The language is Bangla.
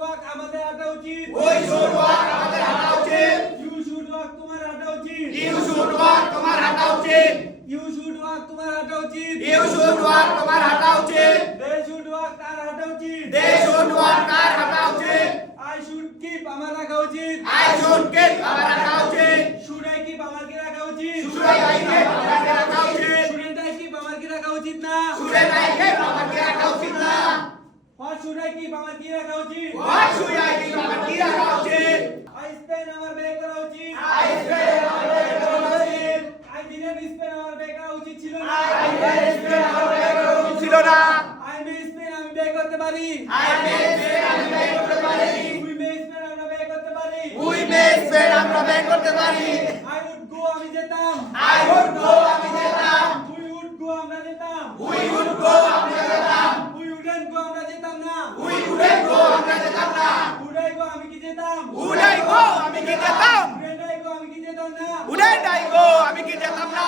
walk আমাদের হাঁটা উচিত। We should walk আমাদের হাঁটা উচিত। You should walk তোমার হাঁটা উচিত। You should walk তোমার হাঁটা উচিত। You should walk তোমার হাঁটা উচিত। You should walk তোমার হাঁটা উচিত। They should walk তার হাঁটা উচিত। They should walk তার হাঁটা উচিত। I should keep আমার রাখা উচিত। I should keep আমার রাখা উচিত। Should I keep আমার কি রাখা উচিত? Should I keep আমার কি রাখা উচিত? Shouldn't I keep আমার কি রাখা উচিত না? Shouldn't I keep আমার কি রাখা উচিত না? What should I keep আমার কি রাখা উচিত? What should I keep আমার কি রাখা উচিত? I spend আমার ব্যয় করা উচিত। I spend আমার ব্যয় করা উচিত। I didn't spend আমার ব্যয় করা উচিত ছিল না। I didn't spend আমার ব্যয় করা উচিত ছিল না। I may spend আমি ব্যয় করতে পারি। I may spend আমি ব্যয় করতে পারি। We may spend আমরা ব্যয় করতে পারি। We may spend আমরা ব্যয় করতে পারি। I would go আমি যেতাম। I would go আমি যেতাম। We would go আমরা যেতাম। We would go আমরা যেতাম। We wouldn't go আমরা যেতাম না। We wouldn't go আমরা যেতাম না। Would I go আমি কি যেতাম? Would I go আমি কি যেতাম? Wouldn't I go আমি কি যেতাম না? Wouldn't I go আমি কি যেতাম না?